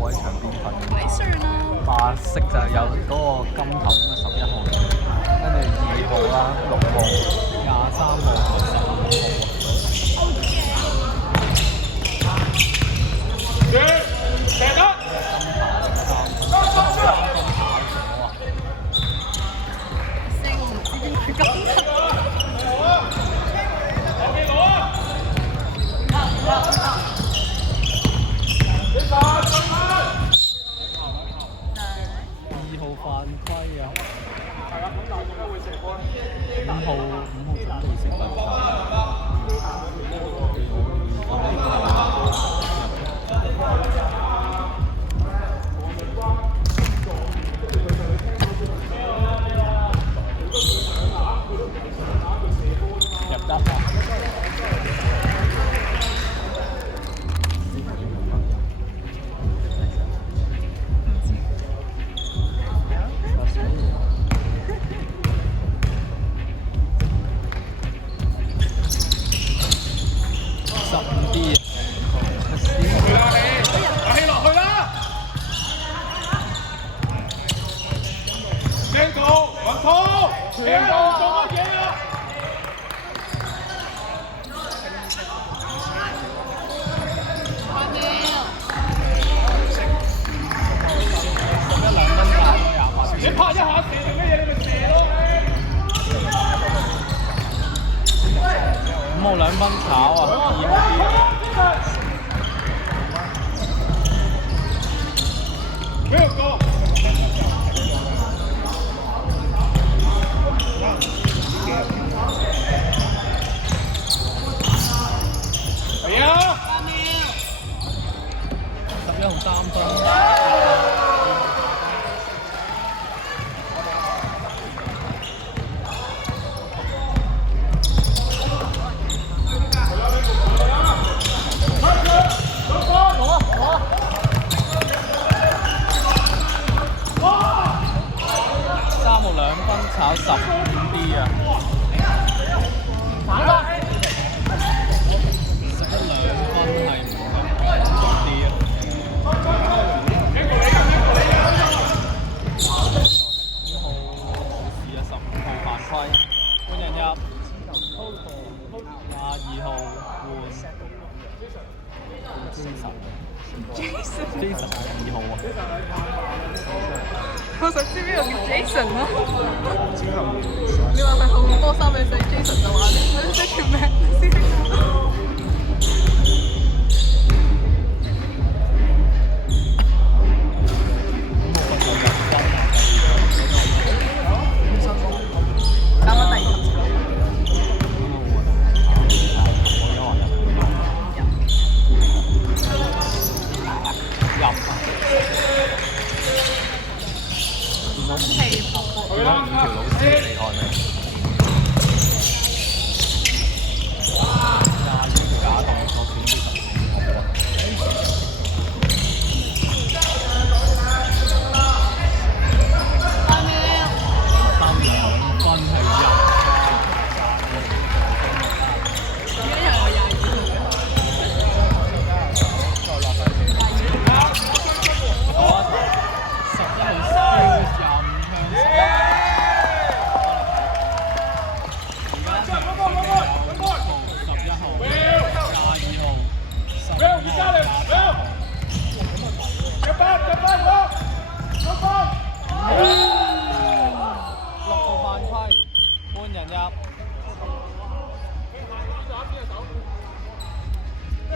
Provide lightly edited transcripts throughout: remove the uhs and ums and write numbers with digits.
喺場邊瞓。咪算啦。白色就有嗰個金頭咁嘅11號，跟住2號啦、6號、23號、15號。犯規啊！5號準備食飯。入得啊！5號2分炒啊！11號3分。炒15D 啊！11 2分係唔同啲啊！5號冇事啊，15號犯規，換人入，22號換 Jason 係2號啊！我想知邊個叫 Jason 咯？你話咪好多衫你寫 Jason 就話你寫全名先。啱啱第2場。見到5條老師離開未？假動作選啲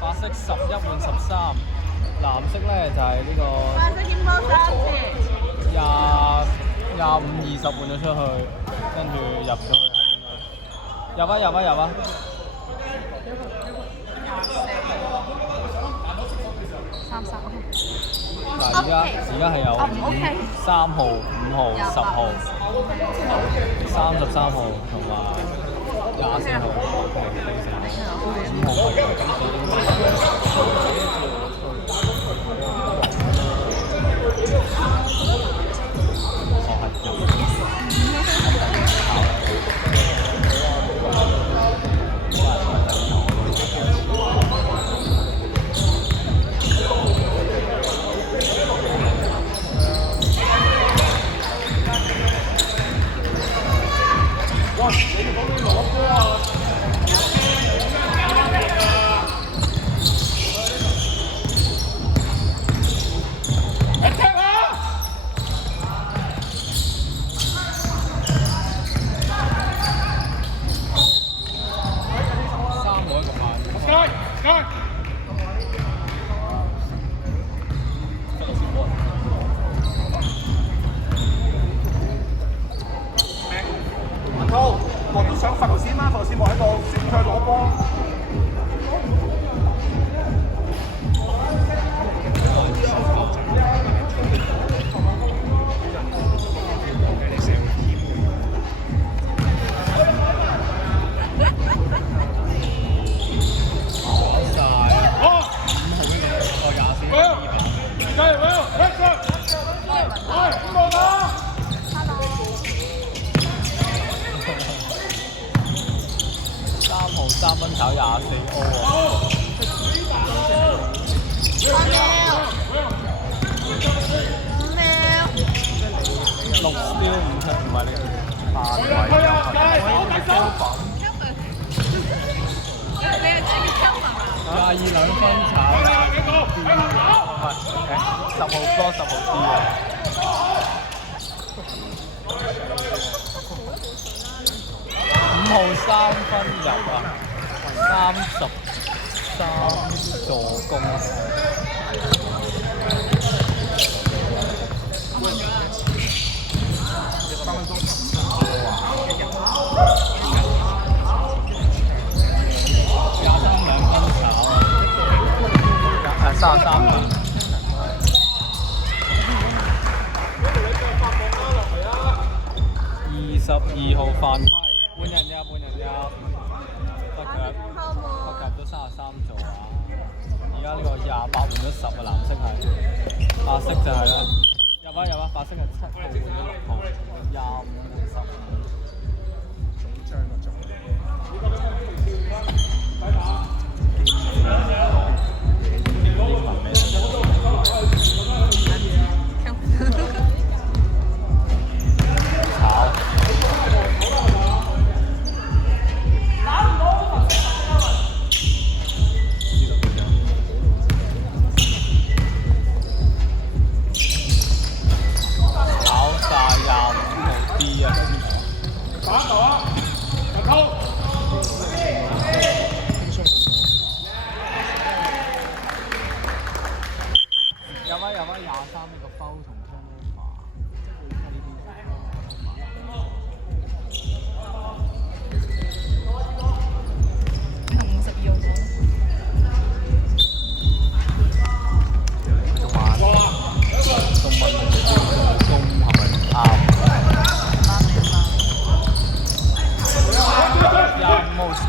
白色11換13，藍色咧就係呢個25、20換咗出去，跟住入咗去入啊！嗱，而家係有3號、5號、10號、33號同埋24號。5號3號3分炒24歐喎。6 tiêu 5出，唔係你限位你係中意溝文啊22分炒唔係10號 floor 10號 D 啊。5號3分入啊，33助攻。33分。22號犯規，換人呀，得㗎，不及都33做啊！而家呢個28換咗10啊，藍色係，白色就係啦，入啊，白色係7號換咗6號，25換15。總章啊總。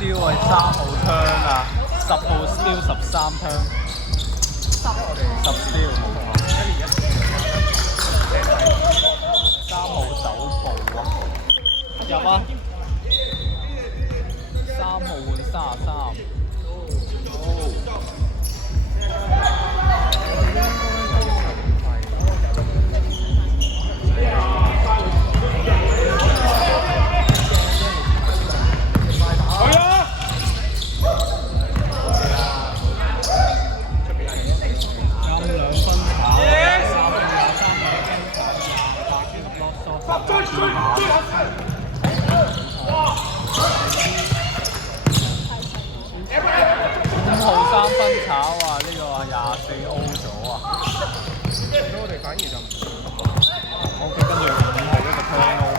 steal 係3號 turn 啊，10號 steal 13 turn， 10 steal 冇錯。3號走步啊，入啊！3號換33。5號3分炒啊！呢個係24歐咗啊！我哋反而就唔OK， 跟住5號一個 turnover。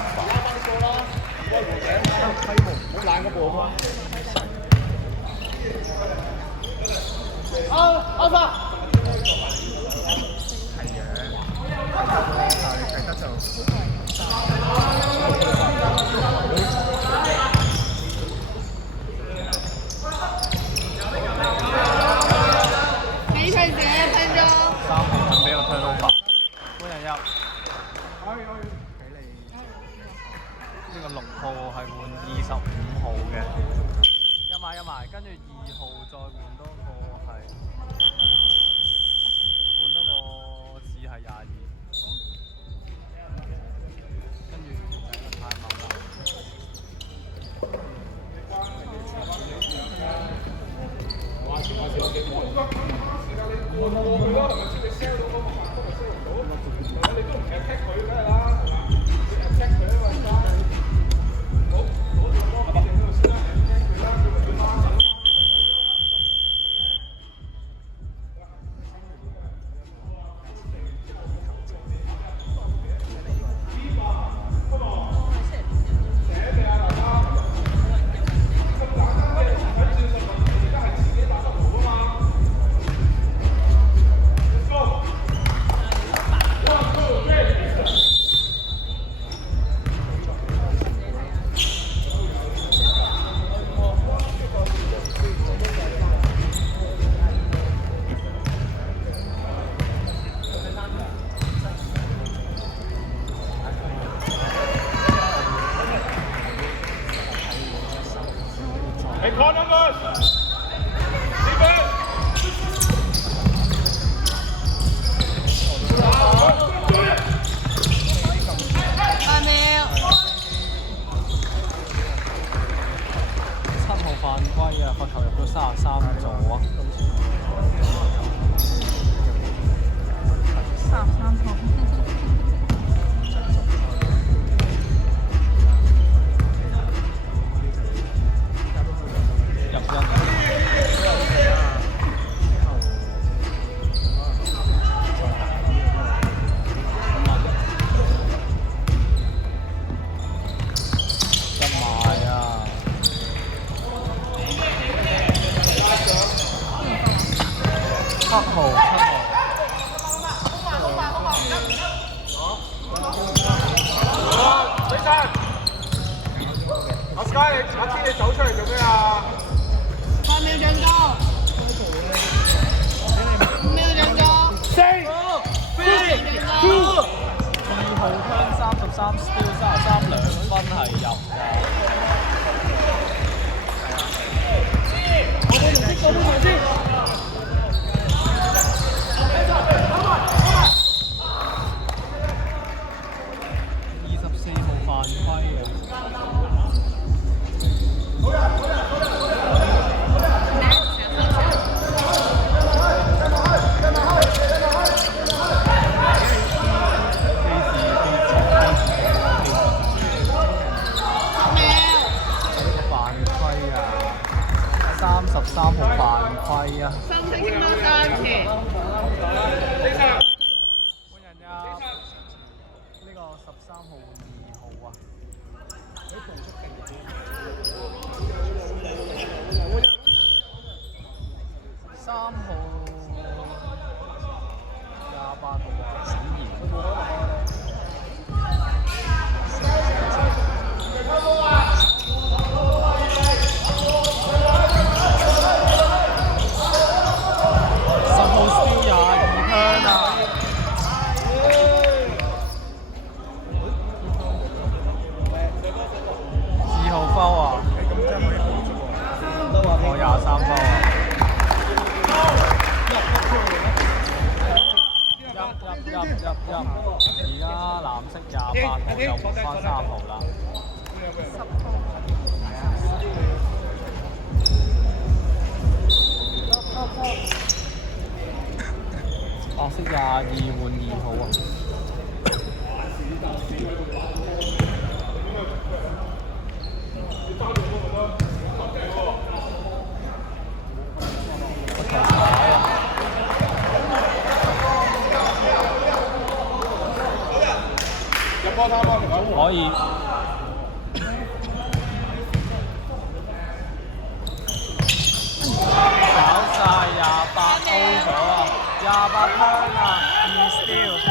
規模唔好懶嗰部啊！歐發係嘅，但係睇得就。呢個6號係換25號嘅，入埋，跟住2號再換多個係只係22，跟住就係太猛啦。33 still 33兩分係入㗎。24冇犯規嘅。犯規啊！33號犯規啊！申請傾多3次。換人入。呢個13號2號啊！3號28號啊！沈賢。10號 still 22 turn 啊！2號 foul 啊！我23 foul 啊！入！而家藍色28號又換翻3號啦。白色22換2號啊！入波攤咯，唔該。可以。炒晒28 O 咗啊！28 turn 啊！2 steal。